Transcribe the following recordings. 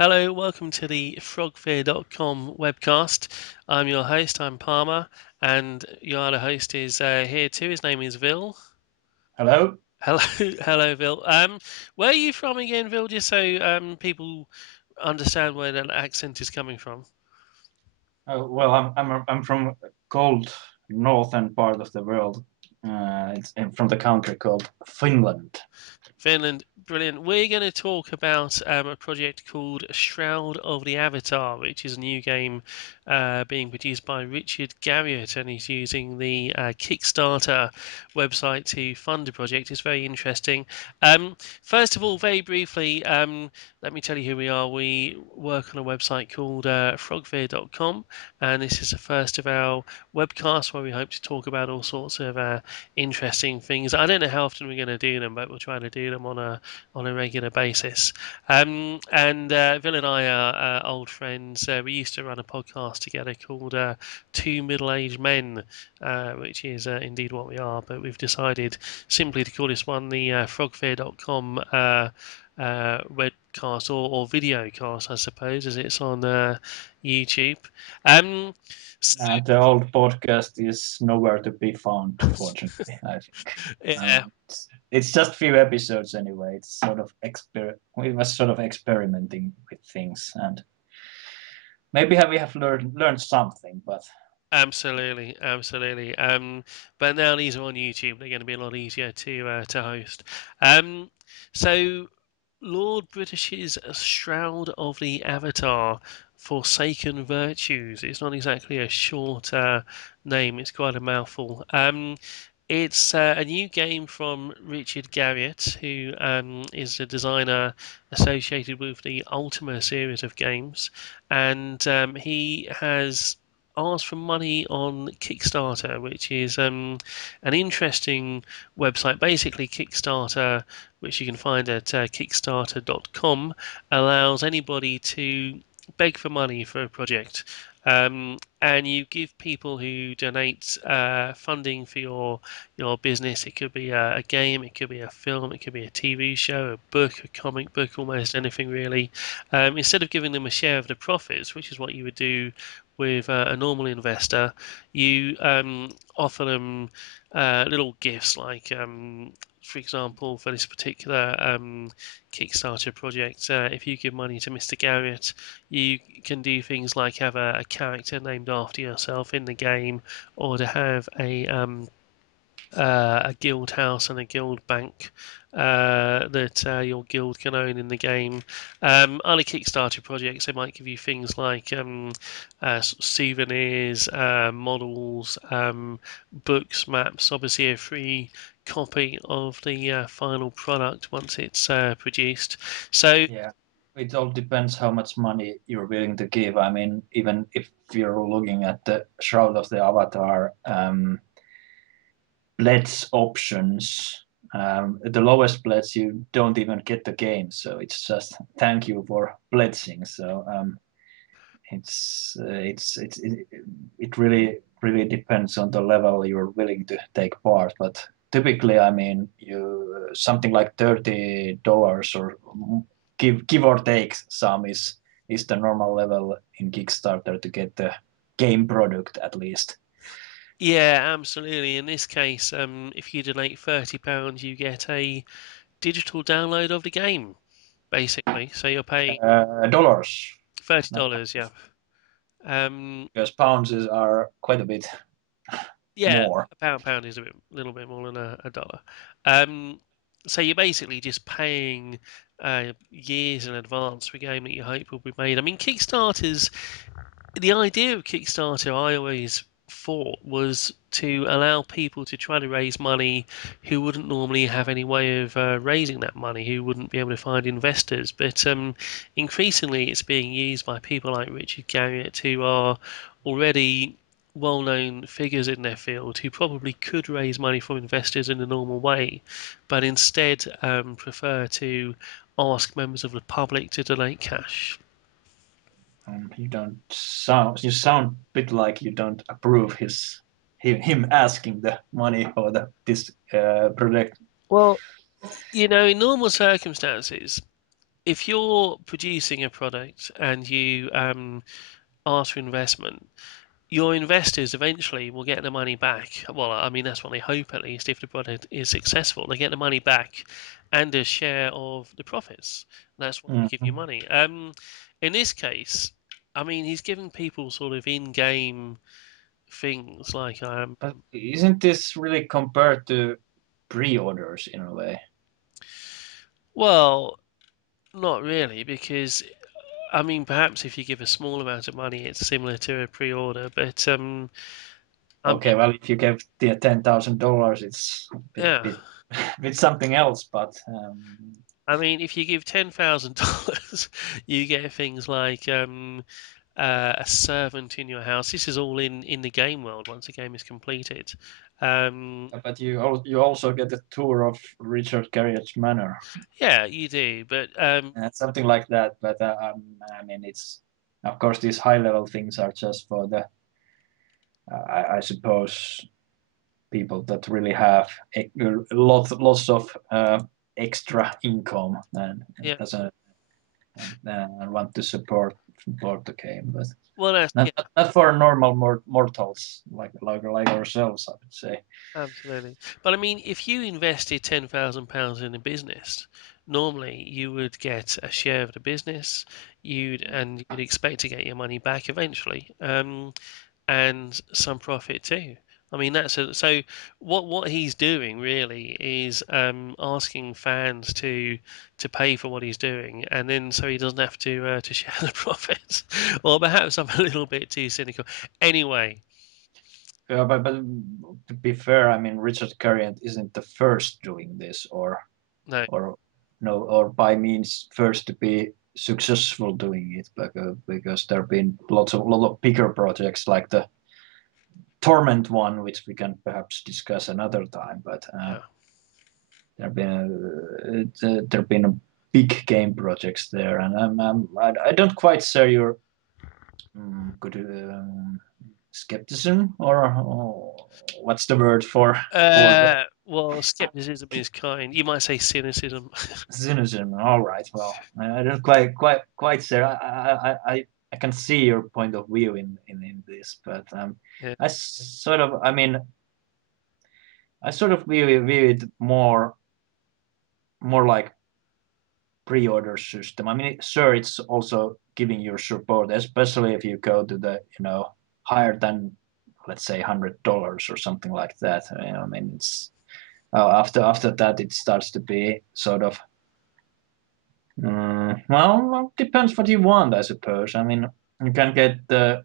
Hello, welcome to the frogfear.com webcast. I'm your host, I'm Palmer, and your other host is here too. His name is Vil. Hello. Hello, hello, Vil. Where are you from again, Vil? Just so people understand where that accent is coming from. Well, I'm from cold northern part of the world. It's from the country called Finland. Finland, brilliant. We're going to talk about a project called Shroud of the Avatar, which is a new game being produced by Richard Garriott, and he's using the Kickstarter website to fund the project. It's very interesting. First of all, very briefly, let me tell you who we are. We work on a website called frogfear.com, and this is the first of our webcasts where we hope to talk about all sorts of interesting things. I don't know how often we're going to do them, but we'll try to do them on a regular basis. And Vil and I are old friends. We used to run a podcast together called Two Middle-Aged Men, which is indeed what we are. But we've decided simply to call this one the frogfair.com webcast or video cast, I suppose, as it's on YouTube. Um, so, The old podcast is nowhere to be found, fortunately. I think. yeah, It's just few episodes anyway. It's sort of we was sort of experimenting with things, and maybe we have learned something. But absolutely, absolutely. But now these are on YouTube. They're going to be a lot easier to host. Um, so Lord British's Shroud of the Avatar, Forsaken Virtues. It's not exactly a short name. It's quite a mouthful. It's a new game from Richard Garriott, who is a designer associated with the Ultima series of games, and he has asked for money on Kickstarter, which is an interesting website. Basically, Kickstarter, which you can find at kickstarter.com, allows anybody to beg for money for a project. And you give people who donate funding for your business. It could be a game, it could be a film, it could be a TV show, a book, a comic book, almost anything really. Instead of giving them a share of the profits, which is what you would do with a normal investor, you offer them little gifts like for example, for this particular Kickstarter project, if you give money to Mr. Garrett, you can do things like have a character named after yourself in the game, or to have a guild house and a guild bank that your guild can own in the game. Other Kickstarter projects, they might give you things like souvenirs, models, books, maps, obviously a free copy of the final product once it's produced. So, yeah, it all depends how much money you're willing to give. I mean, even if you're looking at the Shroud of the Avatar, pledge options. The lowest pledge you don't even get the game, so it's just thank you for pledging. So it really depends on the level you're willing to take part. But typically, I mean, you something like $30 or give or take some is the normal level in Kickstarter to get the game product at least. yeah, absolutely. In this case, if you donate £30, you get a digital download of the game, basically. So you're paying Dollars, not $30, yeah. Um, because pounds are quite a bit yeah, more. a pound is little bit more than a dollar. Um, so you're basically just paying years in advance for a game that you hope will be made. I mean, the idea of Kickstarter, I always thought was to allow people to try to raise money who wouldn't normally have any way of raising that money, who wouldn't be able to find investors. But increasingly, it's being used by people like Richard Garriott, who are already well-known figures in their field, who probably could raise money from investors in a normal way, but instead prefer to ask members of the public to donate cash. You sound a bit like you don't approve him asking the money for this project. Well, in normal circumstances, if you're producing a product and you ask for investment, your investors eventually will get the money back. Well, I mean, that's what they hope at least. If the product is successful, they get the money back and a share of the profits. That's why they give you Mhm. money. In this case, I mean, he's giving people sort of in-game things like But isn't this really compared to pre-orders in a way? well, not really, because I mean, perhaps if you give a small amount of money, it's similar to a pre-order, but I Okay, mean, well, if you give the $10,000, it's a yeah. bit something else. But I mean, if you give $10,000, you get things like a servant in your house. This is all in the game world once the game is completed. Um, you also get a tour of Richard Garriott's manor, yeah, you do, but something like that. But I mean, it's of course these high-level things are just for the I suppose people that really have lots of extra income and yeah. doesn't and want to support the game, but Well, that's not yeah, not for normal mortals like ourselves, I would say. absolutely. But I mean, if you invested £10,000 in a business, normally you would get a share of the business. You'd expect to get your money back eventually. And some profit too. I mean, so what he's doing really is asking fans to pay for what he's doing, and then so he doesn't have to share the profits. Or perhaps I'm a little bit too cynical. Anyway, But to be fair, I mean Richard Garriott isn't the first doing this, no, or no, or by means first to be successful doing it, because there have been lot of bigger projects like the Torment one, which we can perhaps discuss another time. But yeah, there have been a big game projects there, and I don't quite share your good skepticism, or what's the word for the well, skepticism is kind. You might say cynicism. cynicism. All right, well, I don't quite share. I can see your point of view in this, but Yeah. I mean, I sort of view it more like pre-order system. I mean, sure, it's also giving your support, especially if you go to the higher than, let's say, $100 or something like that. I mean, it's after that it starts to be sort of well, depends what you want, I suppose. I mean, you can get the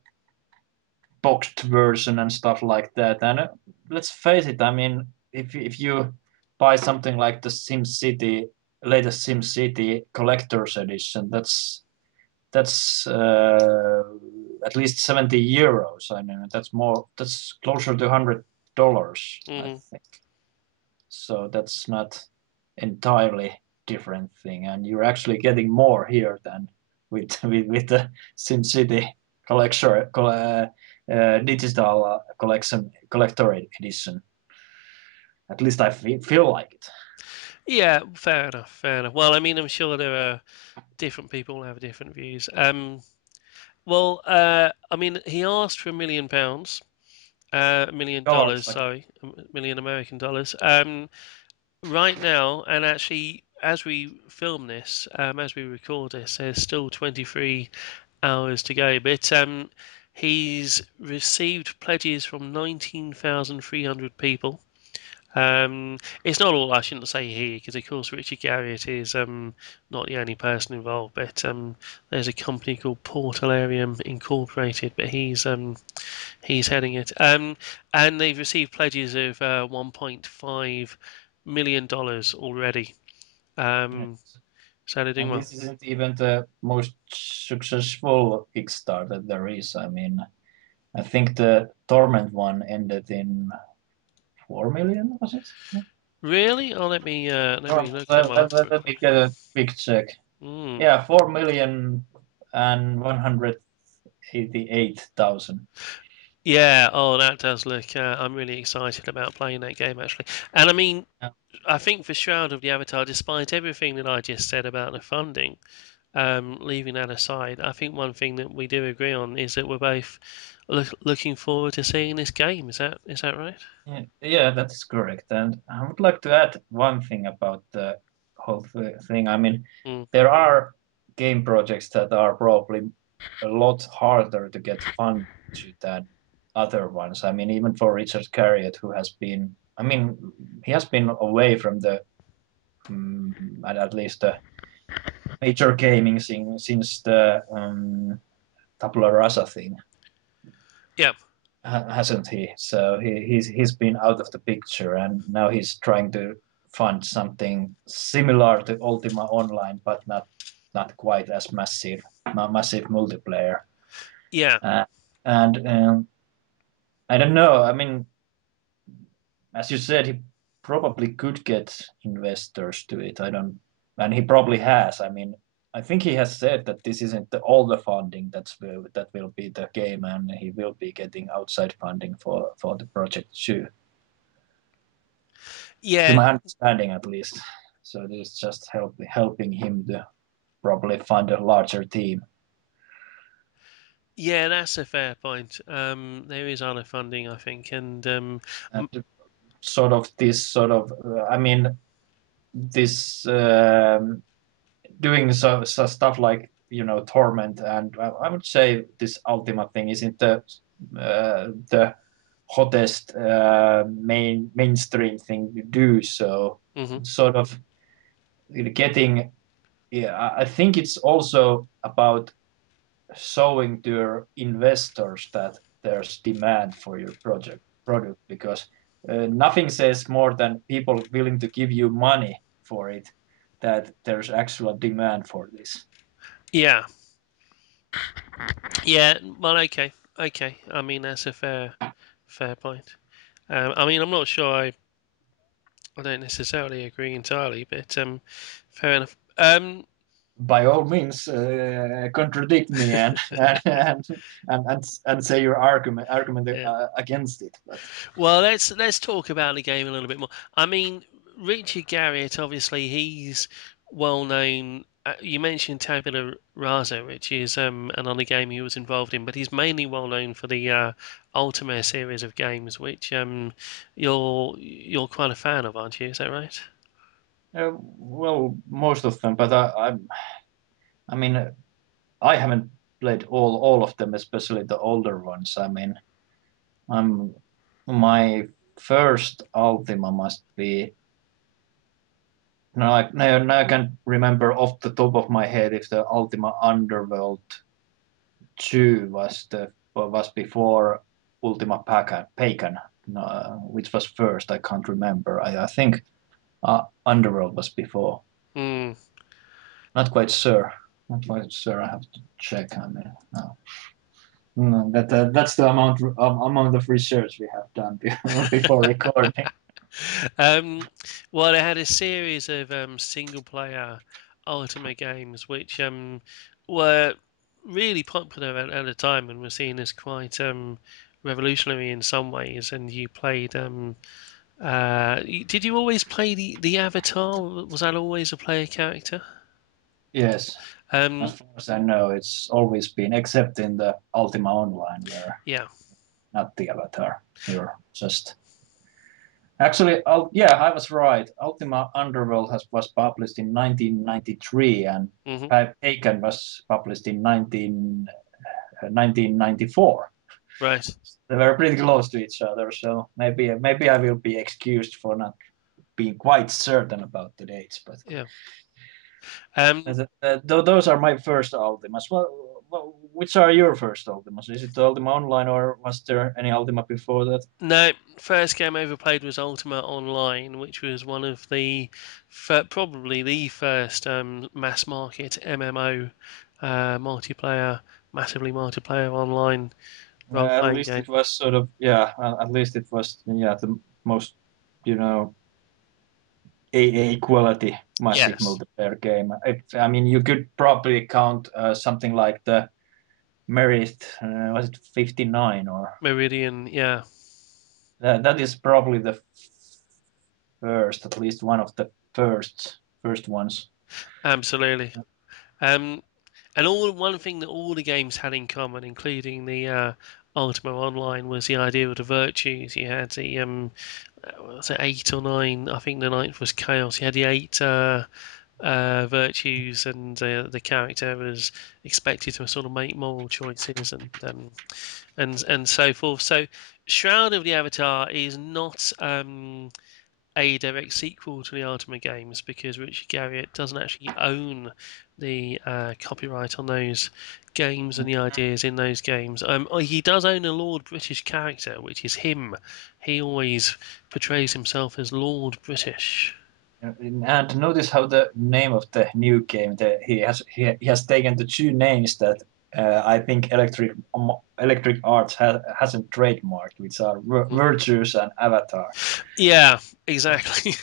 boxed version and stuff like that. And let's face it, I mean, if you buy something like the SimCity latest SimCity collector's edition, that's at least €70. I mean, that's closer to $100, I Hmm. think. So that's not entirely different thing, and you're actually getting more here than with the SimCity digital collection collector edition. At least I feel like it. Yeah, fair enough. Fair enough. Well, I mean, I'm sure there are different people have different views. Well, I mean, he asked for £1 million, $1 million, Dollars, okay. sorry, $1 million American dollars. Right now, and actually, as we film this, as we record this, there's still 23 hours to go. But he's received pledges from 19,300 people. It's not all, I shouldn't say he, because of course Richard Garriott is not the only person involved, but there's a company called Portalarium Incorporated, but he's heading it. And they've received pledges of $1.5 million already. Um, Yes. so they're doing And well. this isn't even the most successful Kickstarter there is. I mean, I think the Torment one ended in 4 million, was it? Really? Oh, let me look that one up real Let me quick. get a quick check. Mm. Yeah, 4,188,000. Yeah, oh, that does look. I'm really excited about playing that game actually. And I mean, Yeah. I think for Shroud of the Avatar, despite everything that I just said about the funding, leaving that aside, I think one thing that we do agree on is that we're both looking forward to seeing this game. Is that right? Yeah, that is correct. And I would like to add one thing about the whole thing. I mean, Mm. there are game projects that are probably a lot harder to get funded to than other ones. I mean, even for Richard Garriott, who has been, I mean, he has been away from the, at least the major gaming scene since the Tabula Rasa thing, Yeah, hasn't he? So he's been out of the picture, and now he's trying to fund something similar to Ultima Online, but not quite as massive multiplayer. yeah, Uh, and I don't know. I mean, as you said, he probably could get investors to it. I don't, and he probably has. I mean, I think he has said that this isn't all the funding that will be the game, and he will be getting outside funding for the project too, to yeah, my understanding at least. So this is just helping him to probably fund a larger team. yeah. That's a fair point. There is other funding, I think, and And sort of, I mean, this doing stuff like Torment, and I would say this Ultima thing isn't the hottest mainstream thing to do. So mhm. sort of getting, yeah, I think it's also about showing to your investors that there's demand for your product, because nothing says more than people willing to give you money for it, that there's actual demand for this. Yeah, yeah. Well, okay, okay. I mean, that's a fair point. I mean, I'm not sure. I don't necessarily agree entirely, but fair enough. By all means, contradict me and say your argument Yeah. against it. But Well, let's talk about the game a little bit more. I mean, Richard Garriott, obviously, he's well known. You mentioned Tabula Rasa, which is another game he was involved in, but he's mainly well known for the Ultima series of games, which you're quite a fan of, aren't you? Is that right? well, most of them. But I mean, I haven't played all of them, especially the older ones. I mean, I'm my first Ultima must be. Now I can't remember off the top of my head if the Ultima Underworld 2 was before Ultima Pagan, which was first. I can't remember. I think Underworld was before. Hmm. Not quite sure. Not quite sure. I have to check. I mean, no. No, that's the amount of research we have done before recording. Um, well, they had a series of single-player Ultima games, which were really popular at the time and were seen as quite revolutionary in some ways. And you played. Did you always play the Avatar? Was that always a player character? Yes, as Um, far as I know, it's always been, except in the Ultima Online, where yeah. not the Avatar. You're just actually, yeah, I was right. Ultima Underworld was published in 1993, and Hmm. Pagan was published in 1994. Right. They were pretty close to each other, so maybe I will be excused for not being quite certain about the dates. But Yeah. Um, those are my first Ultimas. Which are your first Ultimas? Is it the Ultima Online, or was there any Ultima before that? No, first game I ever played was Ultima Online, which was one of the probably the first mass market MMO multiplayer, massively multiplayer online role At playing least game. it was sort of, yeah. At least it was, yeah, the most, you know a quality massive Yes. multiplayer game. I mean, you could probably count something like the Merit, was it 59 or Meridian, yeah, that is probably the first, at least one of the first ones. absolutely. Um, and all one thing that all the games had in common, including the Ultima Online, was the idea of the virtues. You had the was it 8 or 9? I think the ninth was chaos. You had the eight virtues, and the character was expected to sort of make moral choices and so forth. So, Shroud of the Avatar is not a direct sequel to the Ultima games because Richard Garriott doesn't actually own the copyright on those games and the ideas in those games. He does own a Lord British character, which is him. He always portrays himself as Lord British. And notice how the name of the new game, he has taken the two names that I think Electric Arts hasn't trademarked, which are Mm. Virtues and Avatar. Yeah, exactly.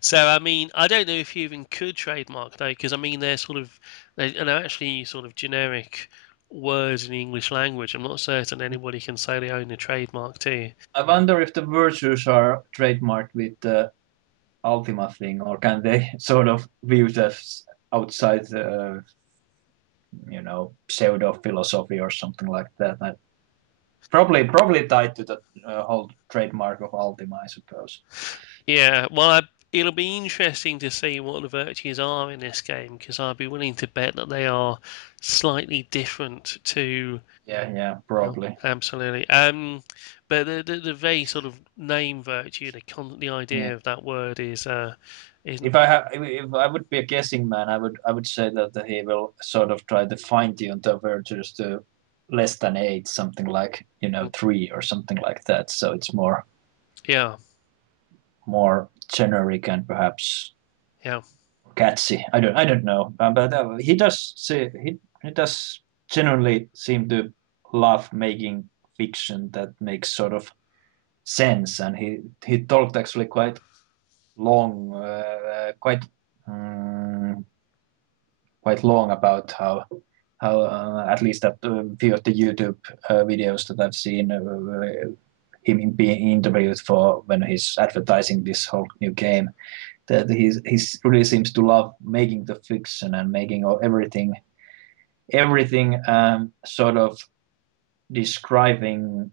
So, I mean, I don't know if you even could trademark though, because I mean, they're actually sort of generic words in the English language. I'm not certain anybody can say they own a trademark too. I wonder if the Virtues are trademarked with the Ultima thing, or can they sort of view this outside, pseudo philosophy or something like that? Probably tied to the whole trademark of Ultima, I suppose. Yeah, well, it'll be interesting to see what the virtues are in this game because I'd be willing to bet that they are slightly different to. Yeah, Yeah, probably. absolutely. But the very sort of name virtue, the Yeah. idea of that word is If I would be a guessing man, I would say that he will sort of try to fine tune the virtues to less than 8, something like 3 or something like that. So it's yeah, more generic and perhaps yeah. catchy. I don't know, but he does genuinely seem to love making fiction that makes sort of sense, and he talked actually quite long, um, quite long about how at least at a few of the YouTube videos that I've seen, him being interviewed for when he's advertising this whole new game, that he's really seems to love making the fiction and making everything sort of describing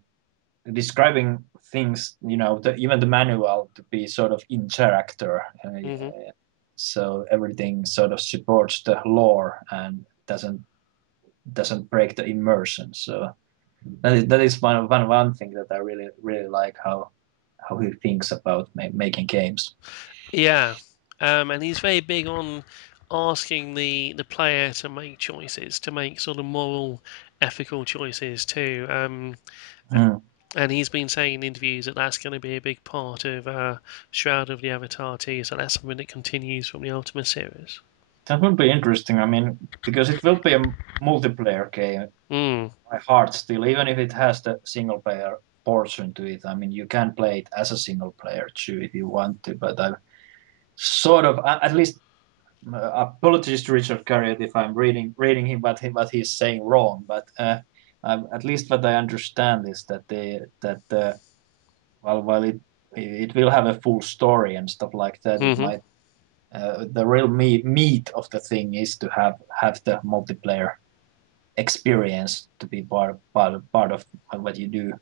things, even the manual to be sort of in character. Hmm. So everything sort of supports the lore and doesn't break the immersion. So that is one thing that I really like, how he thinks about making games. Yeah, and he's very big on asking the player to make choices, to make sort of moral, ethical choices too. Mm. And he's been saying in interviews that that's going to be a big part of Shroud of the Avatar too. So that's something that continues from the Ultima series. That would be interesting. I mean, because it will be a multiplayer game. Mm, My heart still, even if it has the single player portion to it. I mean, you can play it as a single player too if you want to. But I sort of, at least, apologies to Richard Garriott if I'm reading him what he's saying wrong. But at least what I understand is that while it will have a full story and stuff like that, it hmm. might. The real meat of the thing is to have the multiplayer experience to be part of what you do.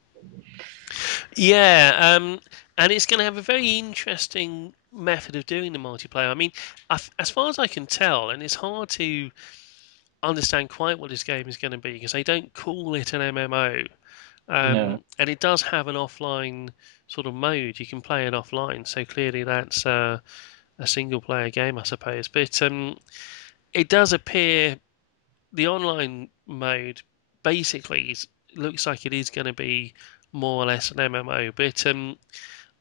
Yeah, and it's going to have a very interesting method of doing the multiplayer. I mean, as far as I can tell, and it's hard to understand quite what this game is going to be because they don't call it an MMO. No. And it does have an offline sort of mode. You can play it offline, so clearly that's a single player game, I suppose. But it does appear the online mode basically looks like it is going to be more or less an MMO, but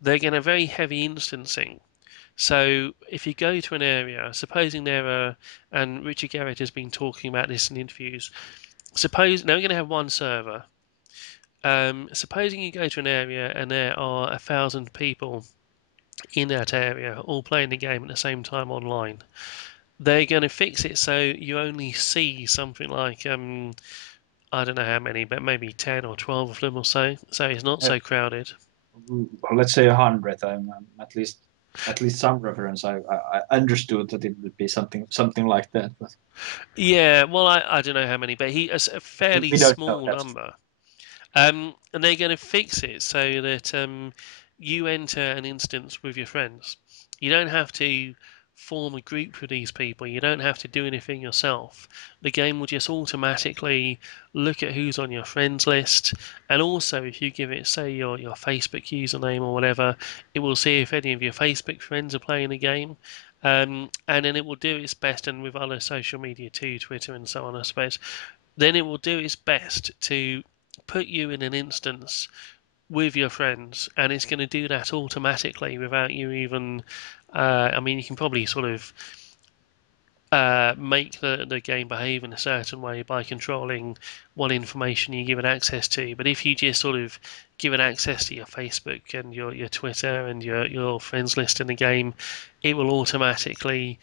they're going to very heavy instancing. So if you go to an area, supposing there are, and Richard Garrett has been talking about this in interviews. Suppose now we're going to have one server. Supposing you go to an area and there are 1,000 people in that area all playing the game at the same time online, they're going to fix it so you only see something like I don't know how many, but maybe 10 or 12 of them or so. So it's not Uh, so crowded. let's say 100. I'm at least some reference. I understood that it would be something like that, but Yeah, well, I don't know how many, but it's a fairly we don't know. small That's true. number. And they're going to fix it so that you enter an instance with your friends. You don't have to form a group with these people. You don't have to do anything yourself. The game will just automatically look at who's on your friends list, and also if you give it, say, your Facebook username or whatever, it will see if any of your Facebook friends are playing the game. And then it will do its best, and with other social media too, Twitter and so on, I suppose, then it will do its best to put you in an instance with your friends, and it's going to do that automatically without you even. I mean, you can probably sort of make the game behave in a certain way by controlling what information you give it access to. But if you just sort of give it access to your Facebook and your Twitter and your friends list in the game, it will automatically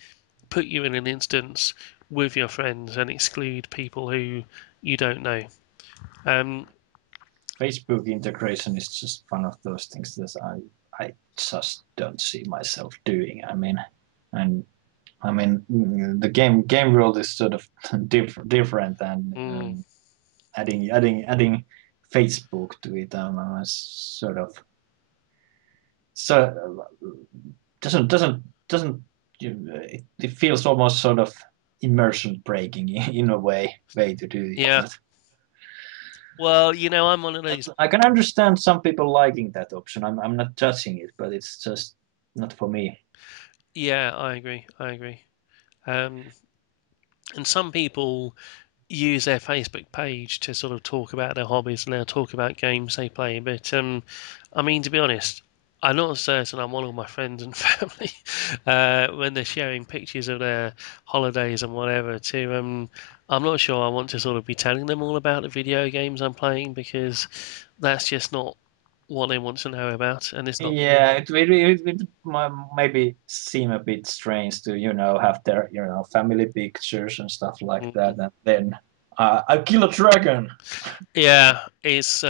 put you in an instance with your friends and exclude people who you don't know. Um, Facebook integration is just one of those things that I just don't see myself doing. And the game world is sort of different, and mm, adding Facebook to it, sort of so doesn't it feels almost sort of immersion breaking in a way to do it. yeah. But Well, I'm one of those. I can understand some people liking that option. I'm not judging it, but it's just not for me. Yeah, I agree. I agree. Um, and some people use their Facebook page to sort of talk about their hobbies and they'll talk about games they play. But I mean, to be honest, I'm not certain I want all my friends and family when they're sharing pictures of their holidays and whatever. I'm not sure I want to sort of be telling them all about the video games I'm playing because that's just not what they want to know about, and it's not for me. Yeah, it maybe seem a bit strange to have their family pictures and stuff like that, Mm. and then I kill a dragon. Yeah, it's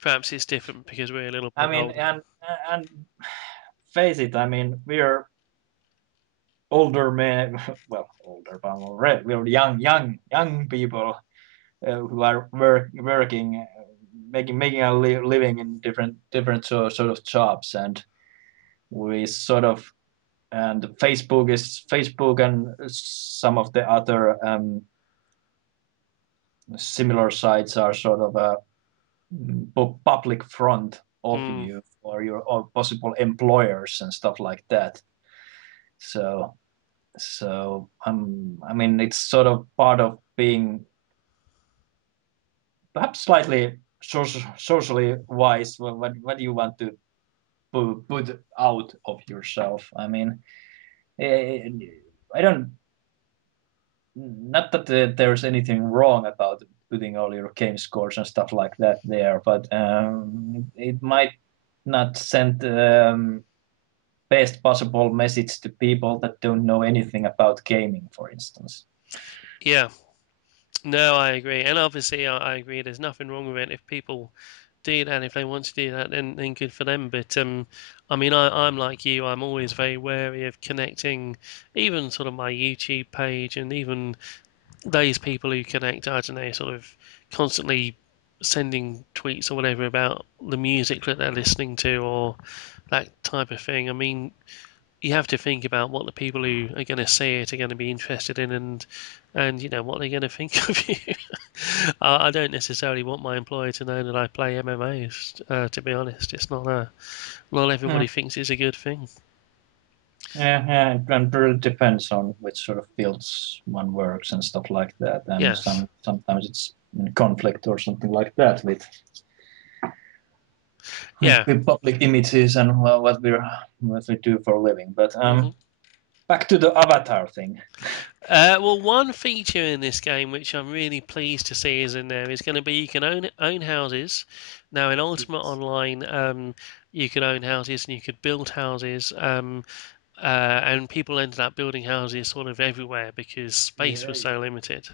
perhaps it's different because we're a little I bit mean, older. and face it, I mean we're older men, well older, but we're young people who are working, making a living in different sort of jobs, and we sort of and Facebook and some of the other similar sites are sort of a public front of Mm, you or your or possible employers and stuff like that. So I mean it's sort of part of being perhaps slightly socially wise. What do you want to put out of yourself? I mean, eh, I don't. Not that there's anything wrong about putting all your game scores and stuff like that there, but it might not send best possible message to people that don't know anything about gaming, for instance. yeah, no, I agree, and obviously I agree. There's nothing wrong with it if people do that. If they want to do that, then good for them. But I mean, I'm like you. I'm always very wary of connecting, even sort of my YouTube page, and even those people who connect. I don't know, sort of constantly sending tweets or whatever about the music that they're listening to or that type of thing. I mean, you have to think about what the people who are going to see it are going to be interested in, and what they're going to think of you. I don't necessarily want my employer to know that I play MMOs. To be honest, it's not Yeah, everybody thinks it's a good thing. yeah, it really depends on which sort of fields one works and stuff like that, and Yes, sometimes it's in conflict or something like that yeah. with public images and what we do for a living. But hmm back to the avatar thing. Well, one feature in this game which I'm really pleased to see is in there is going to be you can own houses. Now in Ultimate Yes. Online, you could own houses and you could build houses. And people ended up building houses sort of everywhere because space was Yeah, so limited.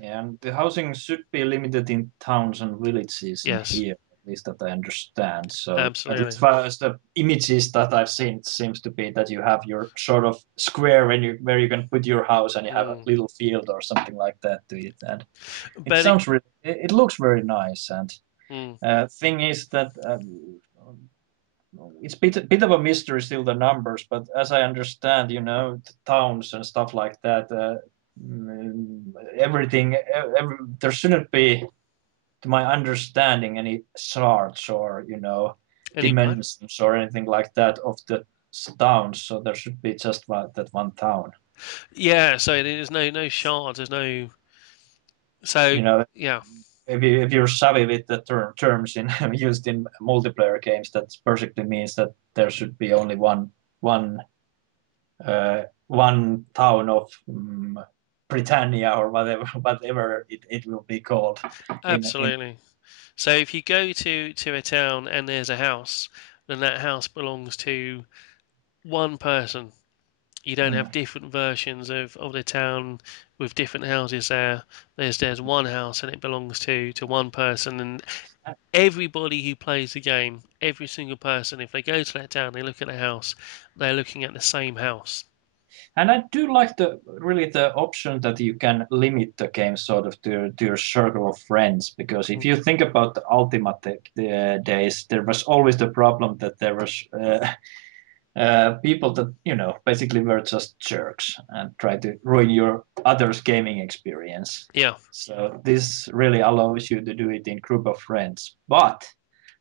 Yeah, and the housing should be limited in towns and villages in Yes, here, at least that I understand. So, but as absolutely. far as the images that I've seen, it seems to be that you have your sort of square where you can put your house, and you have a Mm. little field or something like that to it, and it But sounds really, it looks very nice. And mm, thing is that it's bit of a mystery still the numbers, but as I understand, the towns and stuff like that, everything, there shouldn't be, to my understanding, any shards or any what? dimensions or anything like that of the towns. So there should be just that one town. Yeah, so there's no shards. There's no. So You know, yeah, if you're savvy with the terms in used in multiplayer games, that perfectly means that there should be only one one town of Britannia or whatever it will be called in absolutely. So if you go to a town and there's a house, then that house belongs to one person. You don't have mm. different versions of the town with different houses there. There's one house and it belongs to one person, and everybody who plays the game, every single person, if they go to that town, they look at the house, they're looking at the same house. And I do like the option that you can limit the game sort of to your circle of friends, because if Mm, you think about the Ultimate days, there was always the problem that there was people that basically were just jerks and try to ruin your others gaming experience. yeah, So this really allows you to do it in group of friends. But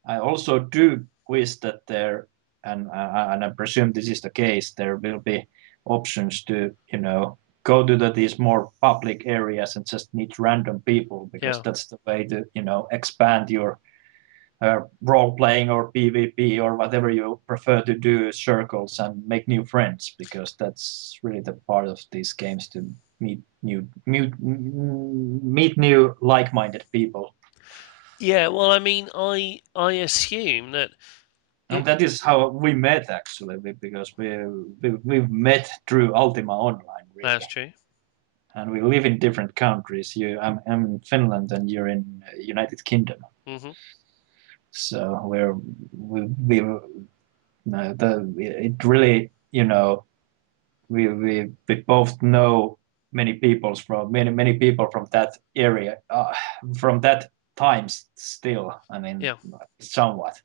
I also do wish that there, and I presume this is the case, there will be options to go to these more public areas and just meet random people, because yeah, that's the way to expand your role playing or PvP or whatever you prefer to do, circles, and make new friends, because that's really the part of these games, to meet new like-minded people. yeah. Well, I mean, I assume that And it. that is how we met, actually, because we've met through Ultima Online, That's really. true. And we live in different countries. I'm in Finland, and you're in United Kingdom. Hmm. So it really, we both know many people from that area, from that times still. I mean, Yeah, somewhat.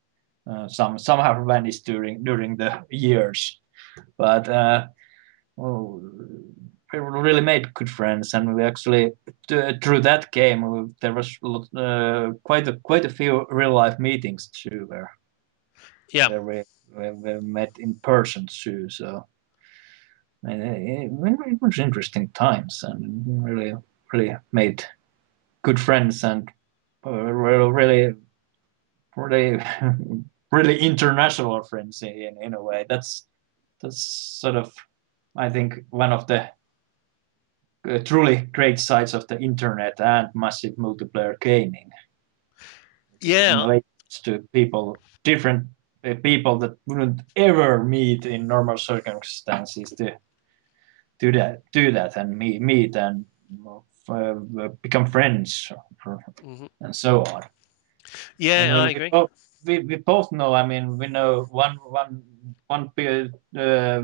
Some have vanished during the years, but well, we really made good friends, and we actually through that game there was quite a few real life meetings too, yeah, where we met in person too. So it was interesting times, and really made good friends, and really really really international friends in a way. That's sort of, I think, one of the truly great sides of the internet and massive multiplayer gaming. It yeah, enables to different people that wouldn't ever meet in normal circumstances, to do that and meet and become friends, hmm, and so on. yeah. And I agree. we both know. I mean, we know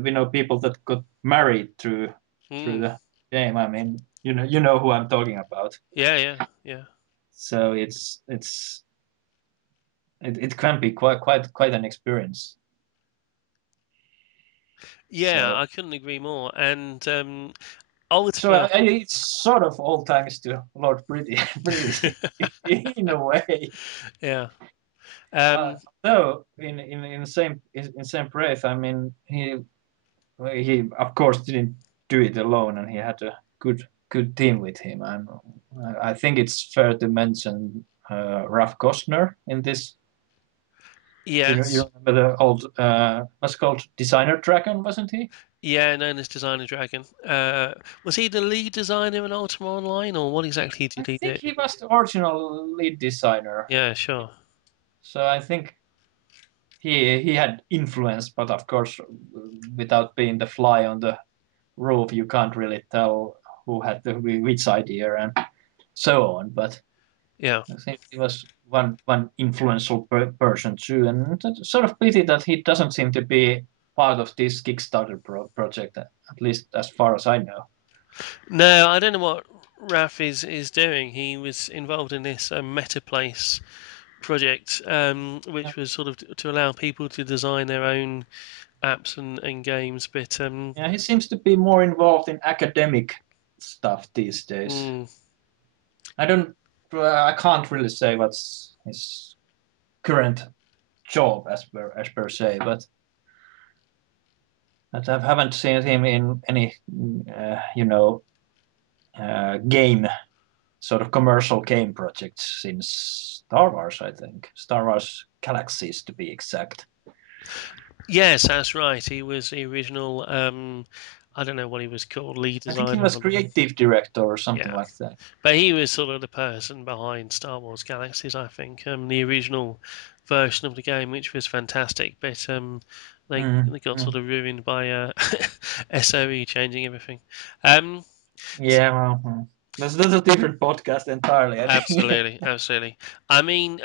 we know people that got married through Mm. the game. I mean, you know who I'm talking about. Yeah, yeah, yeah, So it can be quite an experience. yeah. So I couldn't agree more. And so ultimately, it's sort of all thanks to Lord British in a way. yeah. Um, Though in same breath, I mean, he of course didn't do it alone, and he had a good team with him. And I think it's fair to mention Ralph Costner in this. You yes. remember the old what's called Designer Dragon, wasn't he? Yeah, known as Designer Dragon. Was he the lead designer in Ultima Online, or what exactly I did he do? think he was the original lead designer. Yeah, sure. So I think he had influence, but of course, without being the fly on the roof, you can't really tell who had which idea. And so on. But Yeah. I think he was one influential person too, and it's sort of pity that he doesn't seem to be part of this Kickstarter project, at least as far as I know. No, I don't know what Raf is doing. He was involved in this Meta Place project, Yeah, which was sort of to allow people to design their own apps and games. But yeah, he seems to be more involved in academic stuff these days. mm, I don't, I can't really say what's his current job as per se, but I haven't seen him in any, game sort of commercial game projects since Star Wars. I think Star Wars Galaxies to be exact. yes, that's right. He was the original. I don't know what he was called, lead I think he designer was or something. creative director or something Yeah, like that. but he was sort of the person behind Star Wars Galaxies, I think. The original version of the game, which was fantastic, but Mm, they got mm. sort of ruined by SOE changing everything. Um, Yeah, well, that's a different podcast entirely. I mean, Absolutely, absolutely. I mean,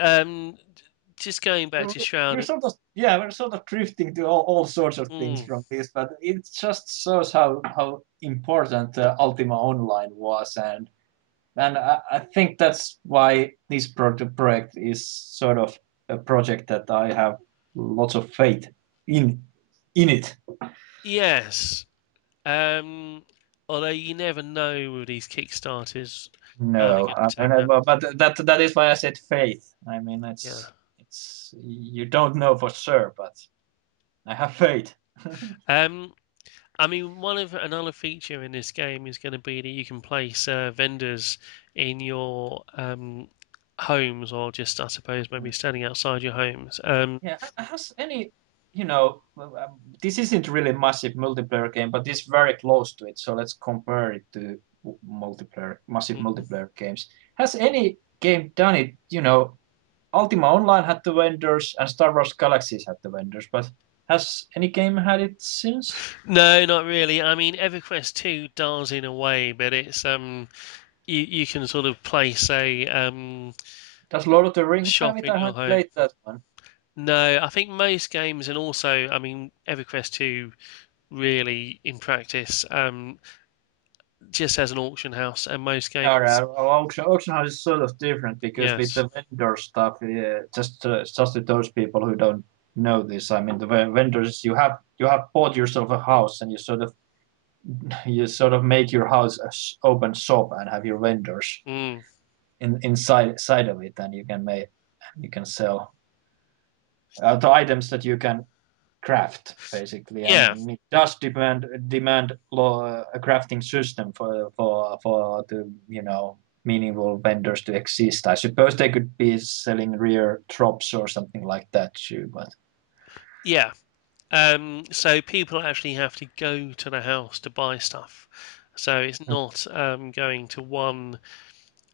just going back to we're Shroud. sort of yeah, we're sort of drifting to all sorts of things Mm, from this, but it just shows how important Ultima Online was, and I think that's why this project is sort of a project that I have lots of faith in in it. yes. Um, Although you never know with these Kickstarters how they're No, going to turn out. but that is why I said faith. I mean, Yeah. it's you don't know for sure, but I have faith. Um, I mean, another feature in this game is going to be that you can place vendors in your homes, or just, I suppose, maybe standing outside your homes. Yeah, has any, this isn't really a massive multiplayer game, but it's very close to it. So let's compare it to massive mm. multiplayer games. Has any game done it? Ultima Online had the vendors and Star Wars Galaxies had the vendors, but has any game had it since? No, not really. I mean, EverQuest 2 does in a way, but it's you can sort of place a Does Lord of the Rings have shop it? in I your haven't home. played that one. No, I think most games, and also, I mean, EverQuest 2 really in practice just has an auction house, and most All right, games, well, auction house is sort of different because with yes. the vendor stuff, just to those people who don't know this, I mean the vendors you have bought yourself a house and you sort of make your house a open shop and have your vendors Mm, inside of it, and you can sell the items that you can craft basically, yeah. and it does demand a crafting system for the meaningful vendors to exist. I suppose they could be selling rare drops or something like that too, but Yeah. So people actually have to go to the house to buy stuff. So it's not going to one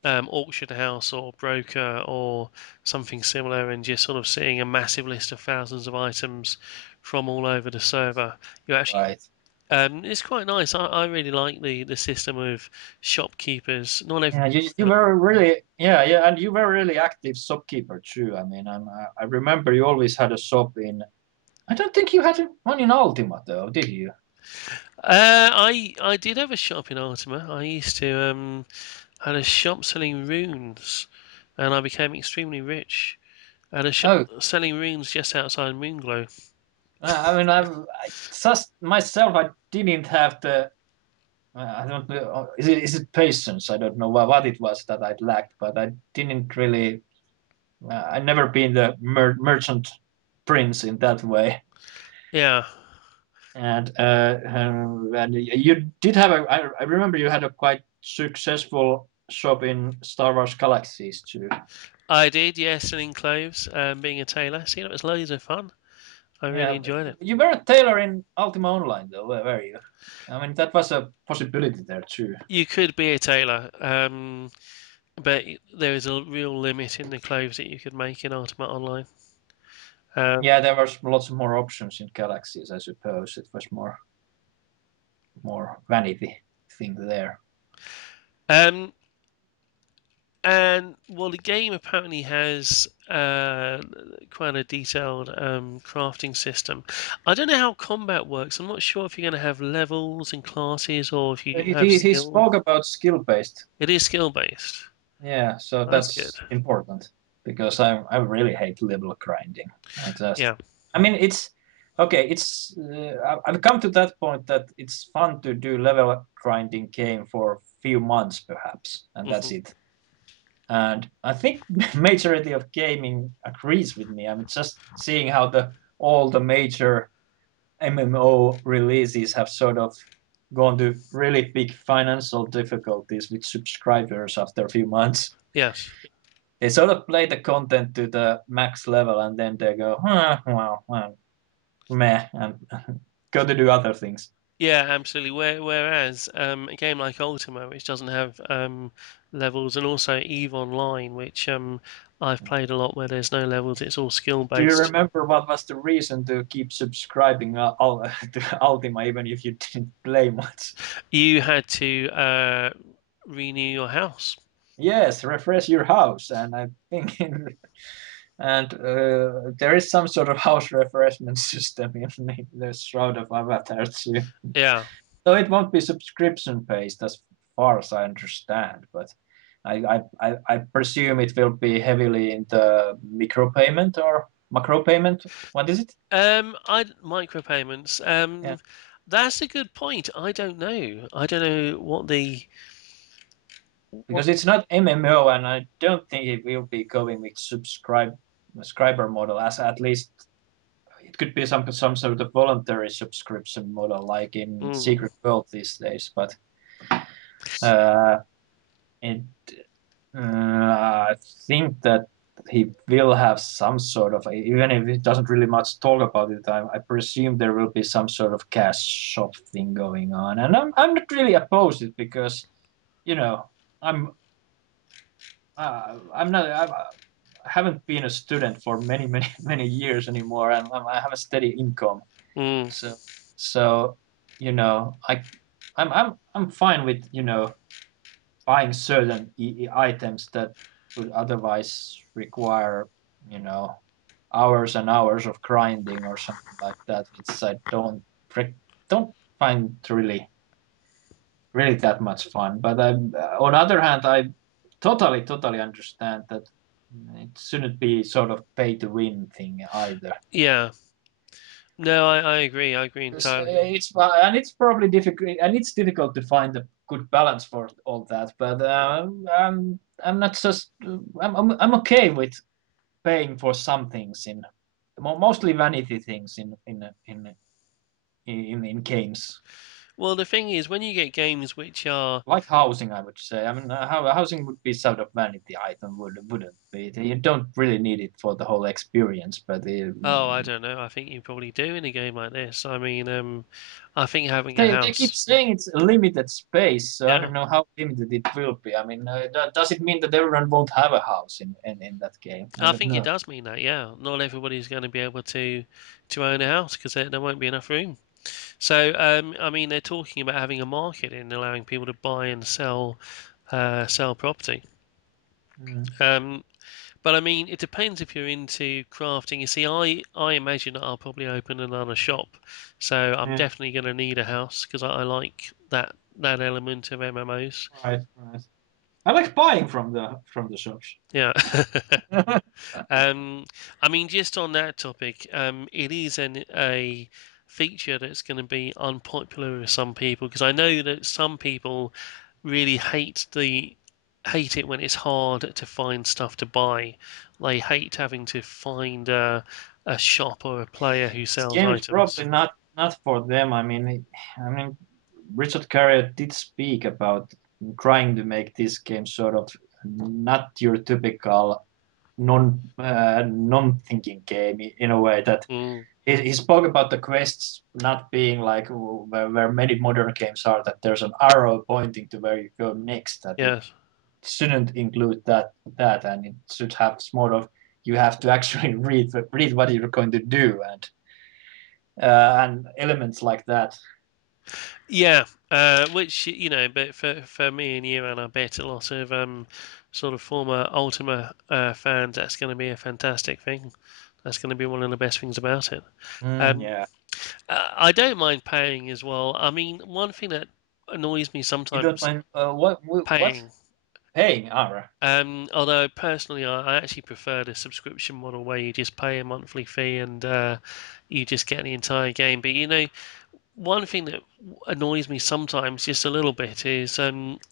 auction house or broker or something similar and just sort of seeing a massive list of thousands of items from all over the server. You actually, right. it's quite nice. I really like the system of shopkeepers. Not Yeah, everyone's you gonna. were really, yeah, and you were really active shopkeeper too. I mean, I remember you always had a shop in. I don't think you had one in Ultima though, did you? I did have a shop in Artima. I used to had a shop selling runes, and I became extremely rich. I had a shop Oh, selling runes just outside Moonglow. I mean, I just myself, I didn't have the. I don't know. Is it patience? I don't know what it was that I lacked, but I didn't really. I never been the merchant prince in that way. Yeah, And you did have a. I remember you had a quite successful shop in Star Wars Galaxies too. I did. Yes, selling clothes, being a tailor. See, that was loads of fun. I really Yeah, enjoyed it. you were a tailor in Ultima Online though, were you? I mean, that was a possibility there too. You could be a tailor, but there is a real limit in the clothes that you could make in Ultimate Online. Yeah, Um, there was lots more options in Galaxies, I suppose. It was more vanity thing there. um, And well, the game apparently has quite a detailed crafting system. I don't know how combat works. I'm not sure if you're going to have levels and classes or if you have He skills. spoke about skill based. It is skill based. Yeah, so That's good. that's important because I really hate level grinding. I just, Yeah. I mean, it's okay. It's I've come to that point that it's fun to do level grinding game for a few months perhaps, and that's Hmm. it. And I think majority of gaming agrees with me. I'm just seeing how the all the major MMO releases have sort of gone to really big financial difficulties with subscribers after a few months. Yes. They sort of play the content to the max level and then they go, well, meh, and go to do other things. Yeah, absolutely. Whereas a game like Ultima, which doesn't have levels, and also Eve Online, which I've played a lot, where there's no levels, it's all skill Do you based. remember what was the reason to keep subscribing to Ultima even if you didn't play much? You had to renew your house. Yes, refresh your house, and I think and there is some sort of house refreshment system in the Shroud of Avatar too. Yeah. So it won't be subscription based as far as I understand, but I presume it will be heavily in the micropayment or macro payment. What is it? I micropayments. Yeah, That's a good point. I don't know. I don't know what the what. because it's not MMO, and I don't think it will be going with subscriber model. As at least it could be some sort of voluntary subscription model, like in Mm, Secret World these days. But uh, it I think that he will have some sort of, even if he doesn't really much talk about it, I presume there will be some sort of cash shop thing going on. And I'm not really opposed to it because, you know, I'm, I'm not, I haven't been a student for many years anymore, and I have a steady income. mm, So, so, you know, I'm fine with, buying certain items that would otherwise require, you know, hours and hours of grinding or something like that, which I don't find really that much fun. But on the other hand, I totally understand that it shouldn't be sort of pay to win thing either. yeah. No, I agree. I agree entirely. It's probably difficult, and it's difficult to find a good balance for all that. But I'm not just I'm okay with paying for some things in mostly vanity things in games, Well, the thing is, when you get games which are, like housing. I would say. I mean, housing would be sort of vanity item, wouldn't be? You don't really need it for the whole experience, but oh, I don't know. I think you probably do in a game like this. I mean, I think having a they keep house, saying it's a limited space, so I yeah, don't know how limited it will be. I mean, does it mean that everyone won't have a house in that game? I I don't think it know. does mean that. Yeah, not everybody's going to be able to own a house because there won't be enough room. So, I mean, they're talking about having a market and allowing people to buy and sell property. Mm. Um, but I mean, it depends if you're into crafting. You see, I imagine that I'll probably open another shop, so I'm Yeah, definitely going to need a house because I like that element of MMOs. right. I like buying from the shops. Yeah. Um, I mean, just on that topic, it is a feature that's going to be unpopular with some people because I know that some people really hate it when it's hard to find stuff to buy. They hate having to find a shop or a player who This sells game is items. probably not for them. I mean, Richard Garriott did speak about trying to make this game sort of not your typical non-thinking game in a way that Mm, he spoke about the quests not being like where many modern games are, that there's an arrow pointing to where you go next, that it yes. shouldn't include that, and it should have sort of, you have to actually read what you're going to do, and elements like that. Yeah, which but for me and you, and I bet a lot of sort of former Ultima fans, that's going to be a fantastic thing. That's going to be one of the best things about it. Um, Yeah, I don't mind paying as well. I mean, one thing that annoys me you don't sometimes mind what paying. paying? Ara? Although personally, I actually prefer the subscription model where you just pay a monthly fee and you just get the entire game. But one thing that annoys me sometimes just a little bit is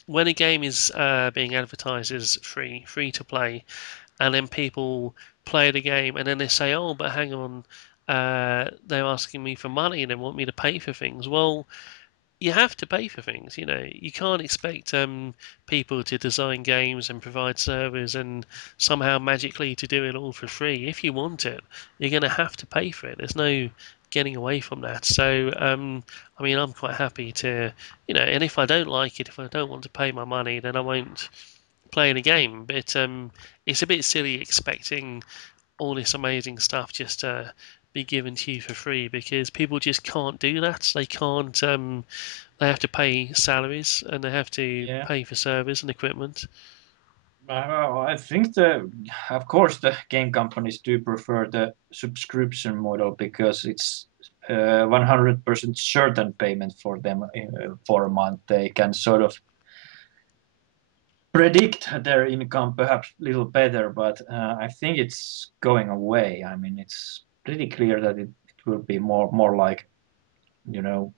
when a game is being advertised as free to play, and then people play the game and then they say, "Oh, but hang on, they're asking me for money and they want me to pay for things." Well, you have to pay for things. You can't expect people to design games and provide servers and somehow magically to do it all for free. If you want it, you're going to have to pay for it. There's no getting away from that. So, I mean, I'm quite happy to, and if I don't like it, if I don't want to pay my money, then I won't play the game. But it's a bit silly expecting all this amazing stuff just to be given to you for free because people just can't do that. They can't. They have to pay salaries and they have to Yeah. pay for servers and equipment. I think of course, the game companies do prefer the subscription model because it's 100% certain payment for them for a month. They can sort of predict their income perhaps a little better, but I think it's going away. I mean, it's pretty clear that it will be more like, you know,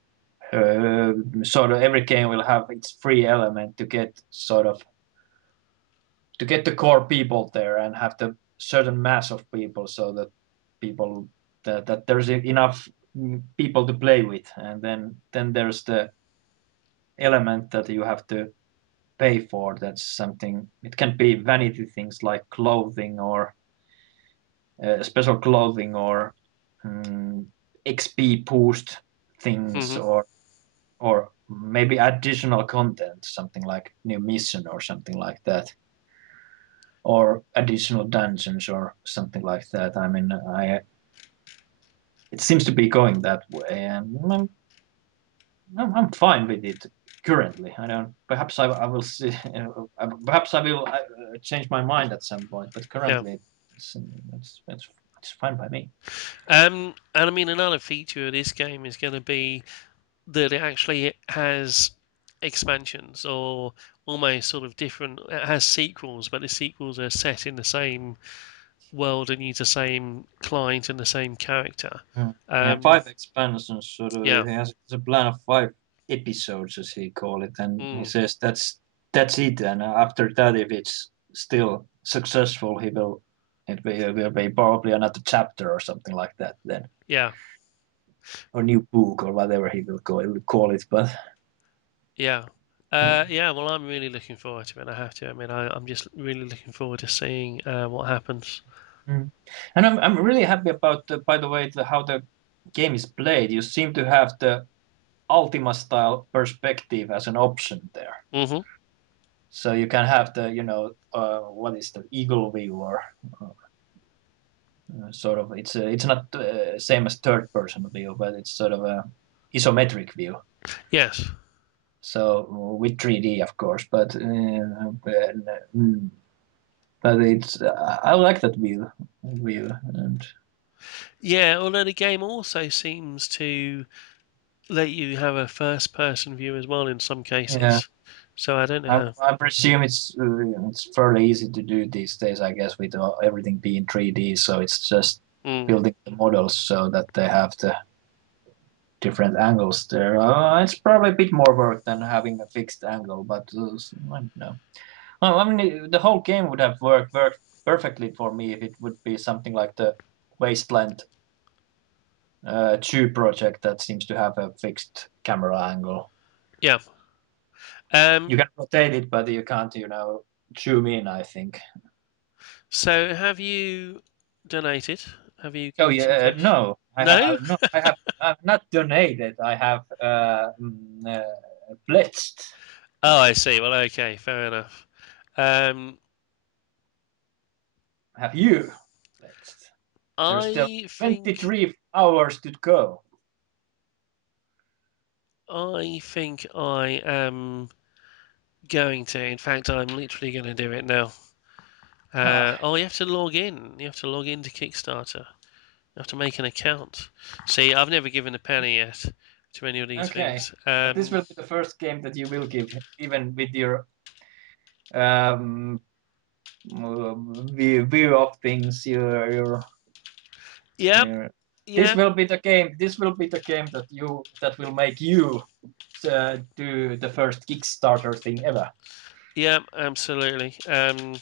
sort of every game will have its free element to get sort of to get the core people there and have the certain mass of people so that people that there's enough people to play with, and then there's the element that you have to pay for. That's something, it can be vanity things like clothing or special clothing or XP boost things, Hmm. or maybe additional content, something like new mission or something like that, or additional dungeons or something like that. I mean, I it seems to be going that way, and I'm fine with it currently. I don't. Perhaps I will see. Perhaps I will change my mind at some point. But Yeah. currently, it's it's fine by me. And I mean, another feature of this game is going to be that it actually has expansions or almost sort of different. It has sequels, but the sequels are set in the same world and use the same client and the same character. Mm. Yeah, Um, 5 expansions. Sort of, yeah. he has a plan of 5 episodes, as he call it, and he Mm, says that's it. And after that, if it's still successful, it will be probably another chapter or something like that then, yeah. or new book or whatever he will call it. But Yeah. Yeah, well, I'm really looking forward to it. I have to. I mean, I'm just really looking forward to seeing what happens. mm. And I'm really happy about by the way, how the game is played. You seem to have the Ultima style perspective as an option there. Hmm. So you can have the, what is the eagle view, or sort of, it's not same as third person view, but it's sort of a isometric view. Yes. So with 3D, of course, but it's I like that view, and Yeah, although the game also seems to let you have a first person view as well in some yeah. cases. So I don't know I, how. I presume it's fairly easy to do these days, I guess, with everything being 3D. So it's just Mm, building the models so that they have the different angles there. It's probably a bit more work than having a fixed angle, but I don't know. Well, I mean, the whole game would have worked perfectly for me if it would be something like the Wasteland 2 project that seems to have a fixed camera angle. yeah. Um, You can rotate it, but you can't, zoom in, I think. so have you donated? Have you Oh given some yeah, cash? no, No? no, I've not donated. I have pledged. Oh, I see. Well, okay, fair enough. Um, Have you pledged? There's still I think 23 hours to go. I think I am going to. In fact, I'm literally going to do it now. Ah, Oh, you have to log in. You have to log into Kickstarter. You have to make an account. See, I've never given a penny yet to any of these okay. things. But this will be the first game that you will give, even with your um, view of things. Yep, Your this yep, will be the game. This will be the game that will make you do the first Kickstarter thing ever. yep, absolutely. I'm,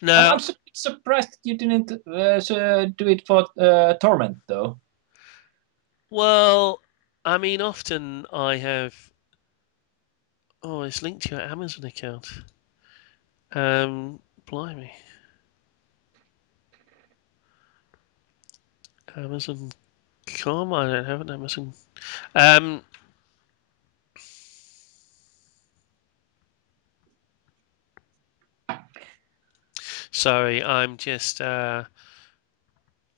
Now, I'm surprised that you didn't do it for Torment though. well, I mean, often I have. Oh, it's linked to your Amazon account. Blimey, Amazon.com. I don't have an Amazon. Um, sorry, I'm just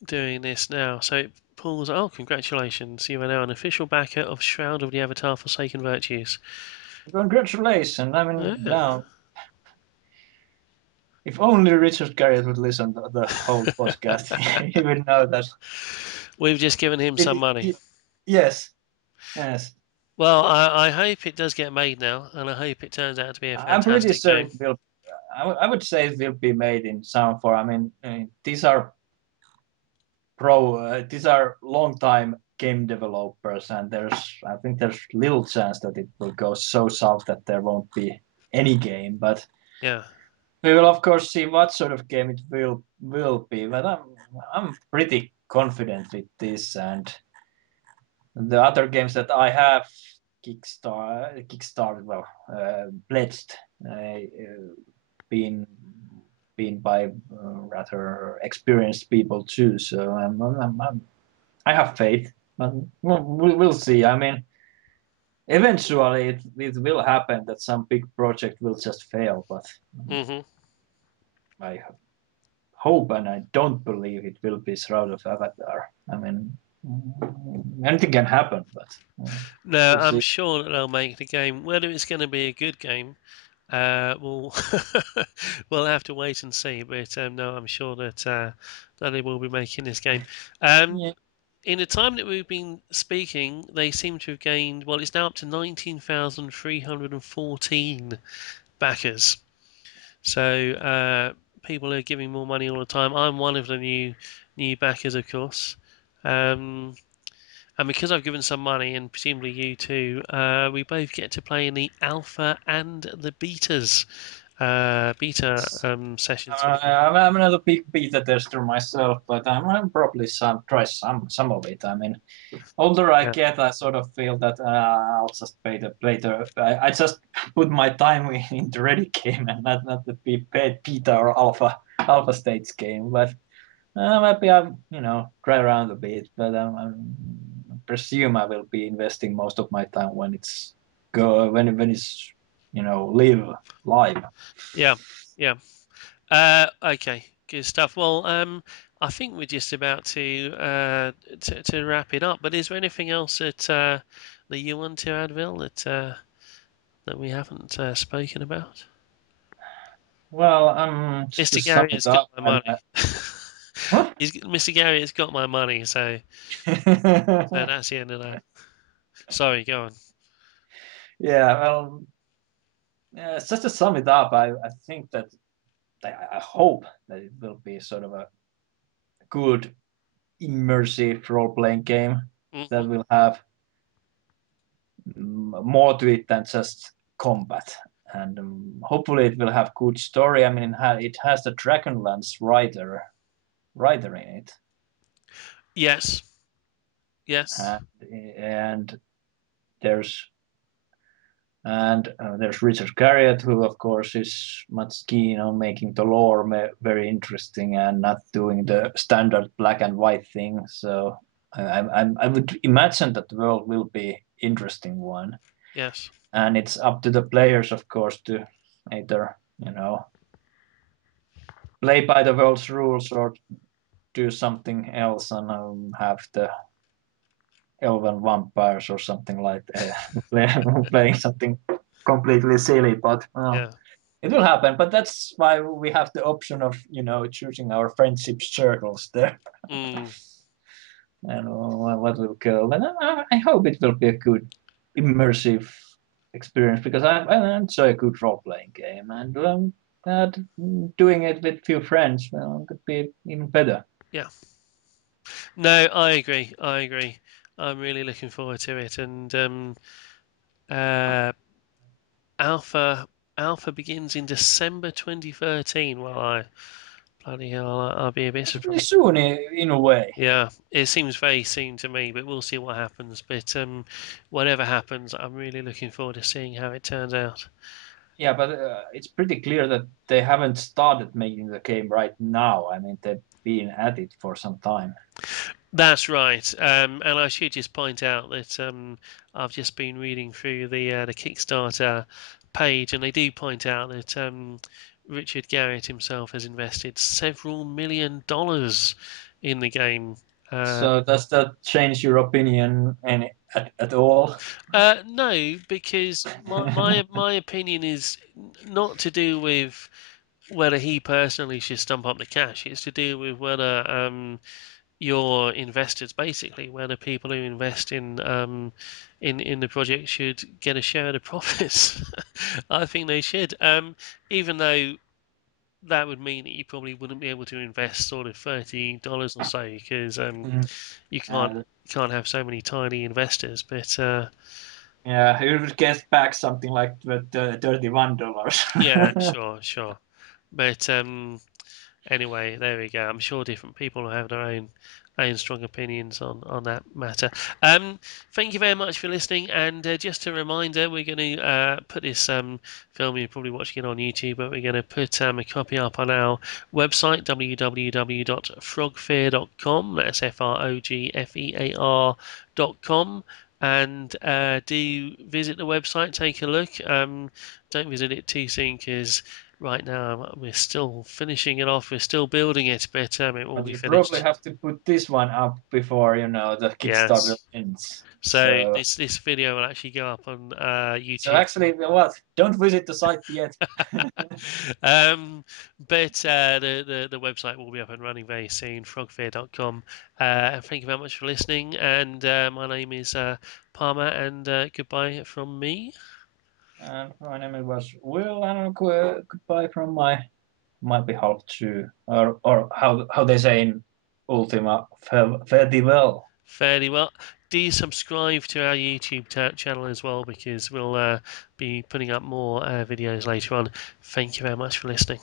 doing this now. So it pulls. Oh, congratulations! You are now an official backer of Shroud of the Avatar Forsaken Virtues. Congratulations! I mean, Yeah. now if only Richard Garriott would listen to the whole podcast, he would know that. We've just given him some money. Yes, yes. Well, I hope it does get made now, and I hope it turns out to be a I'm pretty fantastic sure game. it will. I would say it will be made in some form. I mean, these are these are long time game developers, and I think there's little chance that it will go so south that there won't be any game. But Yeah. we will of course see what sort of game it will be. But I'm pretty confident with this, and the other games that I have kickstarted, well, pledged, been been by rather experienced people too. So I have faith, but we'll see. I mean, eventually it will happen that some big project will just fail, but Mhm. I hope and I don't believe it will be Shroud of Avatar. I mean, anything can happen, but No, we'll I'm see. sure that they'll make the game. Whether it's going to be a good game, we'll we'll have to wait and see. But no, I'm sure that they will be making this game. Um, Yeah. in the time that we've been speaking, they seem to have gained. Well, it's now up to 19,314 backers. So people are giving more money all the time. I'm one of the new backers, of course. Um, and because I've given some money, and presumably you too, we both get to play in the alpha and the beta sessions for the game. I'm not a big beta tester myself, but I'm probably try some of it. I mean, older I Yeah, get, I sort of feel that I'll just play the. I just put my time into ready game and not the beta or alpha stage game. But maybe I'm try around a bit. But I presume I will be investing most of my time when it's live live. yeah, yeah. Okay, good stuff. Well, I think we're just about to wrap it up. But is there anything else that you want to add, Vil, that we haven't spoken about? Well, just to Mr. sum Gary it has got up, my money. what? Mr. Gary has got my money, so that's the end of that. Sorry, go on. Yeah, well, just to sum it up, I think that I hope that it will be sort of a good immersive role-playing game that Hmm. will have more to it than just combat. And hopefully it will have good story. I mean, it has the Dragonlance writer in it, Yes, yes, and, and there's there's Richard Garriott, who of course is much keen on making the lore very interesting and not doing the standard black and white thing. So I would imagine that the world will be interesting one, yes. and it's up to the players, of course, to either play by the world's rules or do something else and have the elven vampires or something like playing something completely silly. But Yeah. it will happen. But that's why we have the option of choosing our friendship circles there Mm, and what will go. And I hope it will be a good immersive experience because I enjoy a good role playing game and doing it with few friends could be even better. yeah. No, I agree. I agree. I'm really looking forward to it. And uh, Alpha Alpha begins in December 2013. Well, I bloody hell, I'll be a bit It's really surprised. soon in a way. Yeah, it seems very soon to me, but we'll see what happens. But whatever happens, I'm really looking forward to seeing how it turns out. Yeah, but it's pretty clear that they haven't started making the game right now. I mean, they've been at it for some time. That's right. And I should just point out that I've just been reading through the Kickstarter page, and they do point out that Richard Garriott himself has invested several $1 million in the game. Uh, So does that change your opinion at all? no, because my opinion is not to do with whether he personally should stump up the cash. It's to do with whether your investors, basically, whether people who invest in the project should get a share of the profits. I think they should. Even though that would mean that you probably wouldn't be able to invest sort of $30 or so because Mhm. you can't Uh, you can't have so many tiny investors. But yeah, you would get back something like $31. yeah, sure, sure. But anyway, there we go. I'm sure different people will have their own strong opinions on that matter. Thank you very much for listening. And just a reminder, we're going to put this film. You're probably watching it on YouTube, but we're going to put a copy up on our website www.frogfear.com. That's frogfear.com. And do visit the website, take a look. Don't visit it too soon because right now we're still finishing it off. We're still building it, but it will But be you probably finished. have to put this one up before the Kickstarter Yes. ends. So So this video will actually go up on so YouTube. actually, what? Don't visit the site yet. um, but the website will be up and running very soon, frogfear.com. Thank you very much for listening. And my name is Palmer, and goodbye from me. And my name was Will, and goodbye from my behalf too, or how they say in Ultima, farewell. Fairly well. Do subscribe to our YouTube channel as well because we'll be putting up more videos later on. Thank you very much for listening.